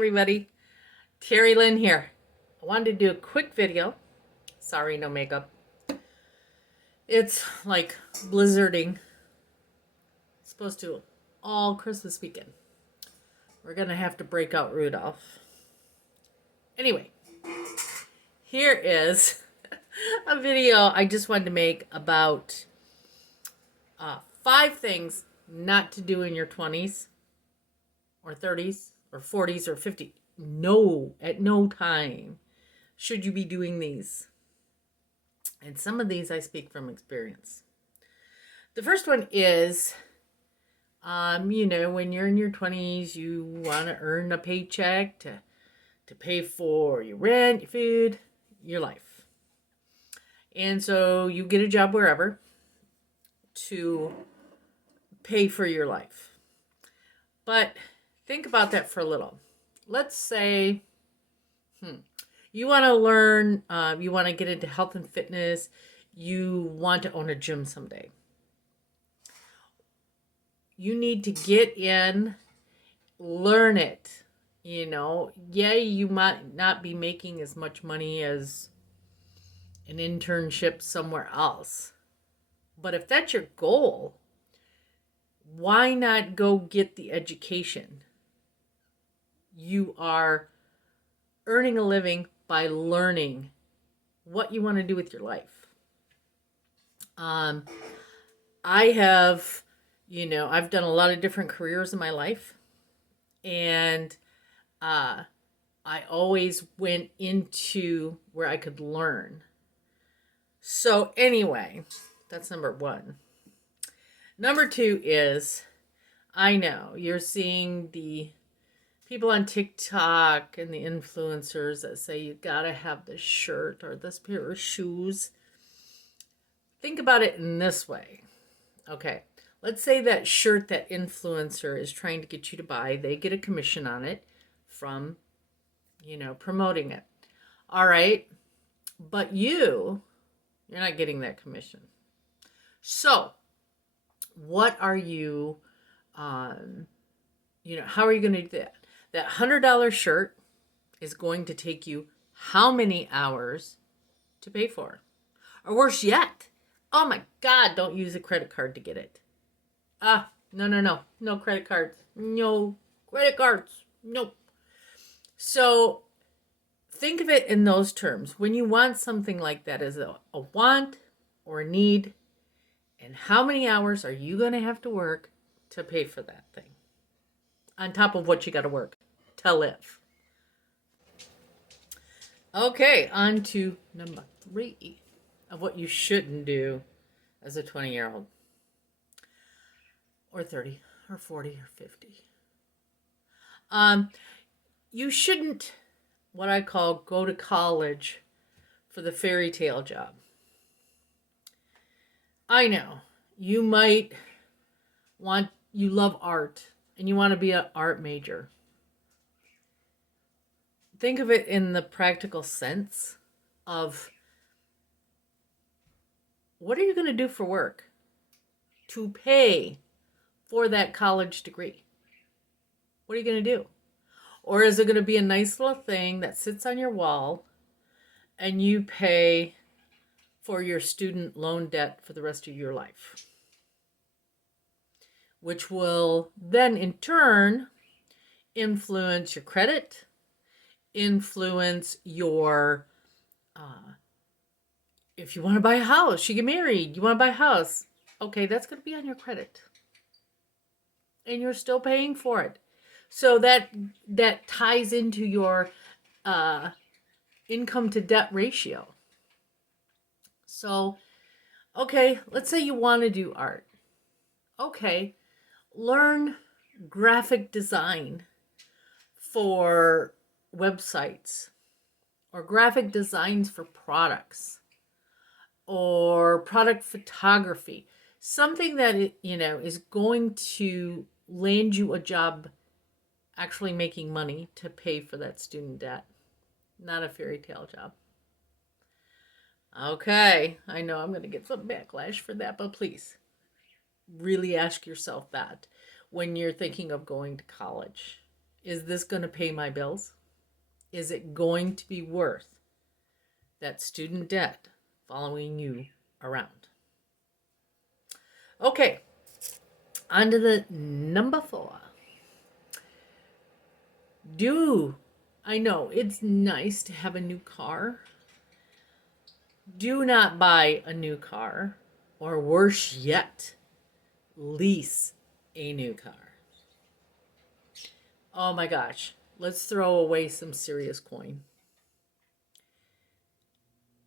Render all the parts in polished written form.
everybody, Terry Lynn here. I wanted to do a quick video. Sorry, no makeup. It's like blizzarding. It's supposed to all Christmas weekend. We're gonna have to break out Rudolph. Anyway, here is a video I just wanted to make about 5 things not to do in your 20s or 30s or 40s or 50s. No, at no time should you be doing these. And some of these I speak from experience. The first one is, when you're in your 20s, you want to earn a paycheck to pay for your rent, your food, your life. And so you get a job wherever to pay for your life. But think about that for a little. Let's say you want to learn, you want to get into health and fitness, you want to own a gym someday. You need to get in, learn it. You might not be making as much money as an internship somewhere else. But if that's your goal, why not go get the education? You are earning a living by learning what you want to do with your life. I have, I've done a lot of different careers in my life, and I always went into where I could learn. So anyway, that's number 1. Number 2 is, I know you're seeing the people on TikTok and the influencers that say you gotta have this shirt or this pair of shoes. Think about it in this way. Okay, let's say that shirt that influencer is trying to get you to buy, they get a commission on it from, promoting it. All right, but you're not getting that commission. So what are you, how are you going to do that? That $100 shirt is going to take you how many hours to pay for? Or worse yet, oh my God, don't use a credit card to get it. No. No credit cards. No credit cards. Nope. So think of it in those terms. When you want something like that as a want or a need, and how many hours are you going to have to work to pay for that thing? On top of what you got to work to live. Okay, on to number 3 of what you shouldn't do as a 20-year-old. Or 30, or 40, or 50. You shouldn't, what I call, go to college for the fairy tale job. I know, you love art, and you want to be an art major. Think of it in the practical sense of, what are you going to do for work to pay for that college degree? What are you going to do? Or is it going to be a nice little thing that sits on your wall and you pay for your student loan debt for the rest of your life? Which will then in turn influence your credit, influence your, if you want to buy a house, you get married, you want to buy a house. Okay, that's going to be on your credit. And you're still paying for it. So that ties into your income to debt ratio. So, okay, let's say you want to do art. Okay, learn graphic design for websites, or graphic designs for products, or product photography. Something that is going to land you a job actually making money to pay for that student debt. Not a fairy tale job. Okay, I know I'm going to get some backlash for that, but please really ask yourself that when you're thinking of going to college Is this going to pay my bills? Is it going to be worth that student debt following you around? Okay, on to the number 4. I know it's nice to have a new car. Do not buy a new car, or worse yet, lease a new car. Oh my gosh, let's throw away some serious coin.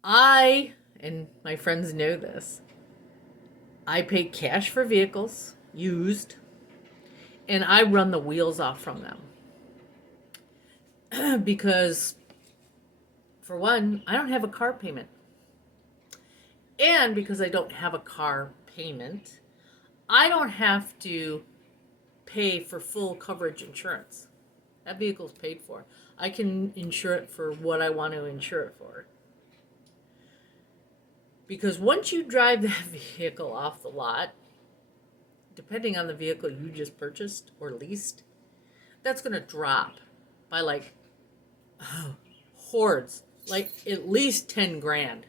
And my friends know this, I pay cash for vehicles, used, and I run the wheels off from them. Because, for one, I don't have a car payment. And because I don't have a car payment, I don't have to pay for full coverage insurance. That vehicle's paid for. I can insure it for what I want to insure it for. Because once you drive that vehicle off the lot, depending on the vehicle you just purchased or leased, that's going to drop by like hordes, like at least 10 grand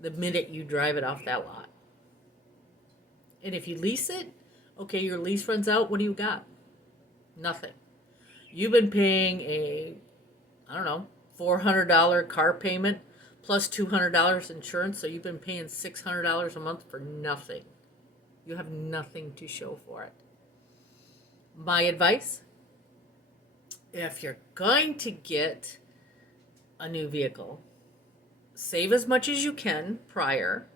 the minute you drive it off that lot. And if you lease it, okay, your lease runs out, what do you got? Nothing. You've been paying $400 car payment plus $200 insurance, so you've been paying $600 a month for nothing. You have nothing to show for it. My advice, if you're going to get a new vehicle, save as much as you can prior,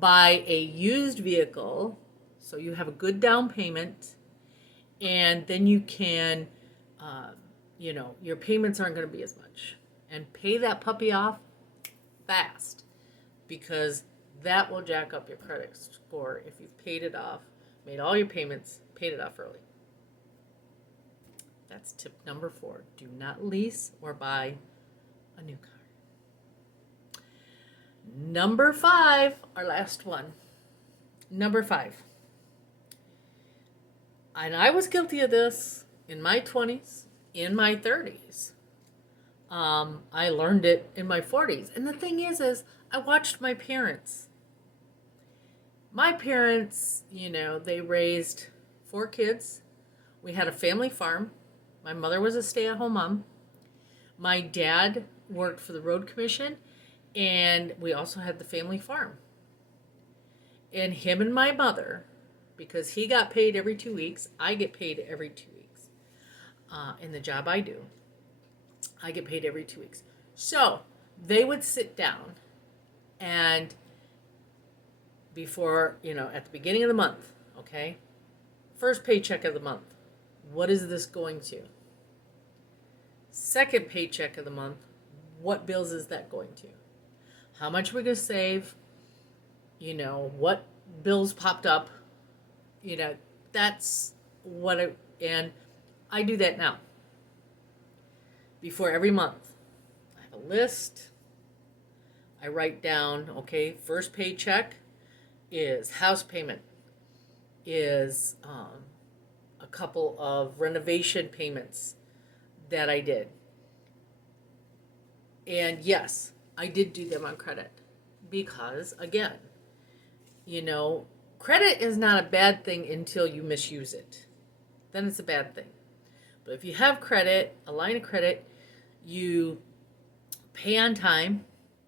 buy a used vehicle so you have a good down payment, and then you can, your payments aren't going to be as much. And pay that puppy off fast, because that will jack up your credit score if you've paid it off, made all your payments, paid it off early. That's tip number 4. Do not lease or buy a new car. Number 5, our last one. Number 5. And I was guilty of this in my 20s, in my 30s. I learned it in my 40s. And the thing is I watched my parents. My parents, they raised 4 kids. We had a family farm. My mother was a stay-at-home mom. My dad worked for the road commission, and we also had the family farm. And him and my mother, because he got paid every 2 weeks, I get paid every 2 weeks. In the job I do, I get paid every 2 weeks. So they would sit down, and before, at the beginning of the month, okay, first paycheck of the month, what is this going to? Second paycheck of the month, what bills is that going to? How much we're going to save? What bills popped up? That's what and I do that now. Before every month, I have a list. I write down, okay, first paycheck is house payment, is a couple of renovation payments that I did. And yes, I did do them on credit because, again, credit is not a bad thing until you misuse it. Then it's a bad thing. But if you have credit, a line of credit, you pay on time,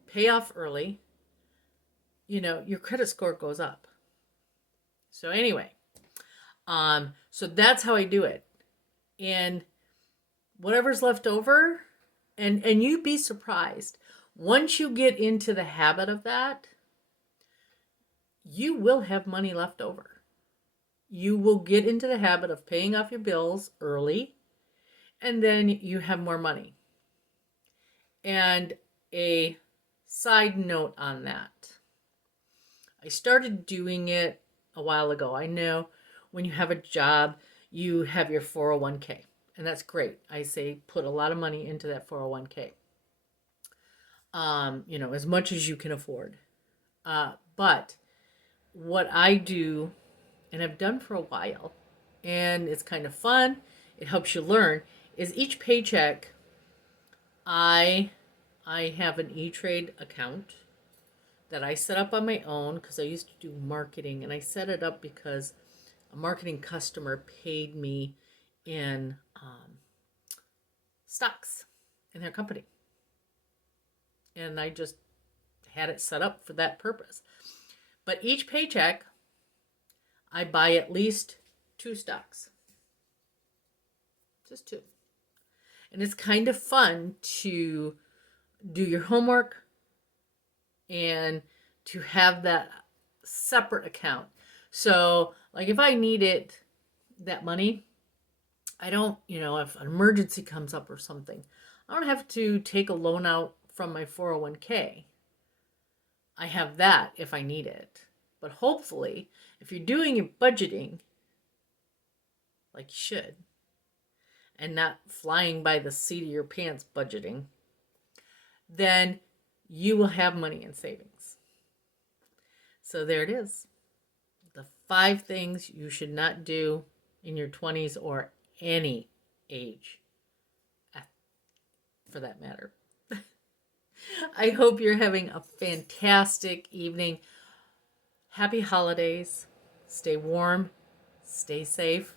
pay off early, your credit score goes up. So anyway, so that's how I do it. And whatever's left over, and you'd be surprised, once you get into the habit of that, you will have money left over. You will get into the habit of paying off your bills early, and then you have more money. And a side note on that, I started doing it a while ago. I know when you have a job, you have your 401k, and that's great. I say put a lot of money into that 401k, as much as you can afford. But what I do, and I've done for a while, and it's kind of fun, it helps you learn, is each paycheck, I have an E-Trade account that I set up on my own because I used to do marketing, and I set it up because a marketing customer paid me in stocks in their company. And I just had it set up for that purpose. But each paycheck, I buy at least 2 stocks. Just 2. And it's kind of fun to do your homework and to have that separate account. So, like if I needed that money, I don't, if an emergency comes up or something, I don't have to take a loan out from my 401k. I have that if I need it. But hopefully, if you're doing your budgeting like you should, and not flying by the seat of your pants budgeting, then you will have money in savings. So there it is. The 5 things you should not do in your 20s or any age, for that matter. I hope you're having a fantastic evening. Happy holidays. Stay warm. Stay safe.